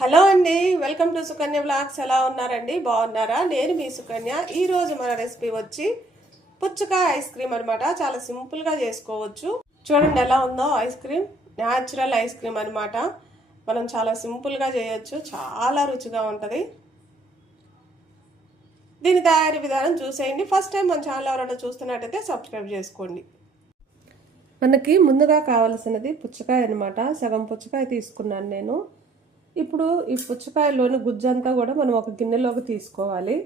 Hello అండి welcome to Sukanya blogs ఎలా ఉన్నారండి? బాగున్నారా? నేను మీ సుకన్య. ఈరోజు మన రెసిపీ వచ్చి పుచ్చకాయ ఐస్ క్రీమ్ అనమాట చాలా సింపుల్గా చేసుకోవచ్చు. చూడండి ఎలా ఉందో ice cream. Natural ice cream అనమాట మనం చాలా సింపుల్గా చేయొచ్చు. చాలా రుచిగా ఉంటుంది. దీని తయారీ విధానం చూసేయండి. ఫస్ట్ టైం మన ఛానల్ ఎవరైనా చూస్తున్నట్టయితే సబ్స్క్రైబ్ చేసుకోండి. మనకి ముందుగా కావలసినది పుచ్చకాయ అనమాట సగం పుచ్చకాయ తీసుకున్నాను నేను. ఇప్పుడు ఈ పుచ్చకాయలోని గుజ్జంతా కూడా మనం ఒక గిన్నెలోకి తీసుకోవాలి.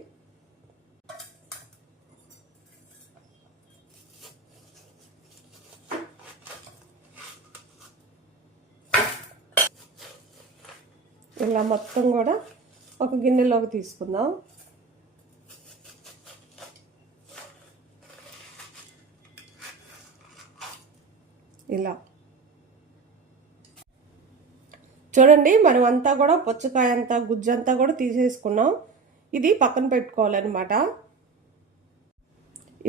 ఇలా మొత్తం కూడా ఒక గిన్నెలోకి తీసుకుందాం. ఇలా. చూడండి మనం అంతా కూడా పుచ్చకాయ అంతా గుజ్జంతా కూడా తీసేసుకున్నాం. ఇది పక్కన పెట్టుకోవాలన్నమాట.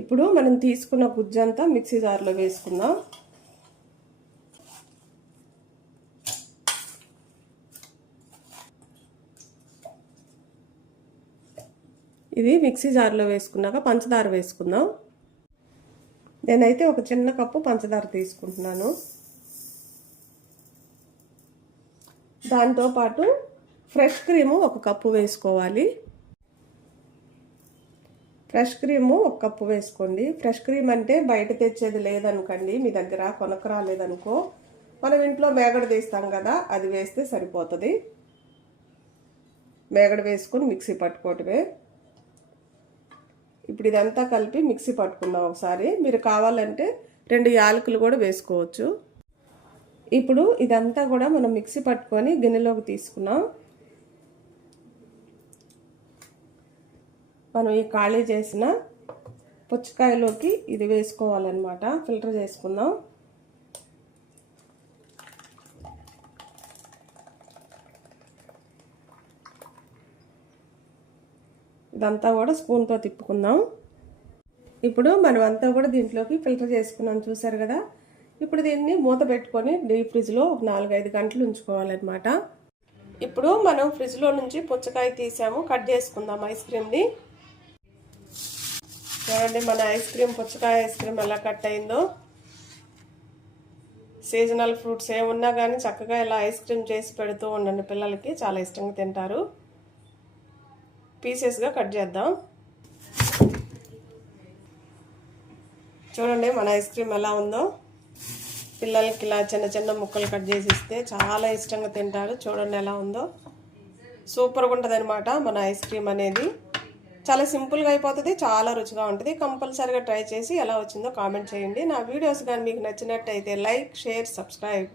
ఇప్పుడు మనం తీసుకున్న గుజ్జంతా మిక్సీ జార్లో వేసుకుందాం. ఇది మిక్సీ జార్లో వేసుకున్నాక పంచదార వేసుకుందాం. నేనైతే ఒక చిన్న కప్పు పంచదార తీసుకుంటున్నాను. దాంతోపాటు ఫ్రెష్ క్రీము ఒక కప్పు వేసుకోవాలి. ఫ్రెష్ క్రీము ఒక కప్పు వేసుకోండి. ఫ్రెష్ క్రీమ్ అంటే బయట తెచ్చేది లేదనుకోండి మీ దగ్గర కొనక రాలేదనుకో మనం ఇంట్లో మేగడ తీస్తాం కదా అది వేస్తే సరిపోతుంది. మేగడ వేసుకొని మిక్సీ పట్టుకోవటమే. ఇప్పుడు ఇదంతా కలిపి మిక్సీ పట్టుకుందాం ఒకసారి. మీరు కావాలంటే రెండు యాలకులు కూడా వేసుకోవచ్చు. ఇప్పుడు ఇదంతా కూడా మనం మిక్సీ పట్టుకొని గిన్నెలోకి తీసుకున్నాం. మనం ఈ ఖాళీ చేసిన పుచ్చకాయలోకి ఇది వేసుకోవాలన్నమాట. ఫిల్టర్ చేసుకుందాం. ఇదంతా కూడా స్పూన్తో తిప్పుకుందాం. ఇప్పుడు మనం అంతా కూడా దీంట్లోకి ఫిల్టర్ చేసుకున్నాం. చూసారు కదా? ఇప్పుడు దీన్ని మూత పెట్టుకొని డీప్ ఫ్రిడ్జ్లో ఒక నాలుగైదు గంటలు ఉంచుకోవాలన్నమాట. ఇప్పుడు మనం ఫ్రిడ్జ్లో నుంచి పుచ్చకాయ తీసాము కట్ చేసుకుందాం ఐస్ క్రీమ్ని. చూడండి మన ఐస్ క్రీమ్ పుచ్చకాయ ఐస్ క్రీమ్ ఎలా కట్ అయిందో. సీజనల్ ఫ్రూట్స్ ఏమున్నా కానీ చక్కగా ఇలా ఐస్ క్రీమ్ చేసి పెడుతూ ఉండండి. పిల్లలకి చాలా ఇష్టంగా తింటారు. పీసెస్గా కట్ చేద్దాం. చూడండి మన ఐస్ క్రీమ్ ఎలా ఉందో. పిల్లలకి ఇలా చిన్న చిన్న ముక్కలు కట్ చేసి ఇస్తే చాలా ఇష్టంగా తింటారు చూడండి ఎలా ఉందో. సూపర్గా ఉంటుంది అనమాట మన ఐస్ క్రీమ్ అనేది. చాలా సింపుల్గా అయిపోతుంది చాలా రుచిగా ఉంటుంది. కంపల్సరీగా ట్రై చేసి ఎలా వచ్చిందో కామెంట్ చేయండి. నా వీడియోస్ కానీ మీకు నచ్చినట్టయితే లైక్ షేర్ సబ్స్క్రైబ్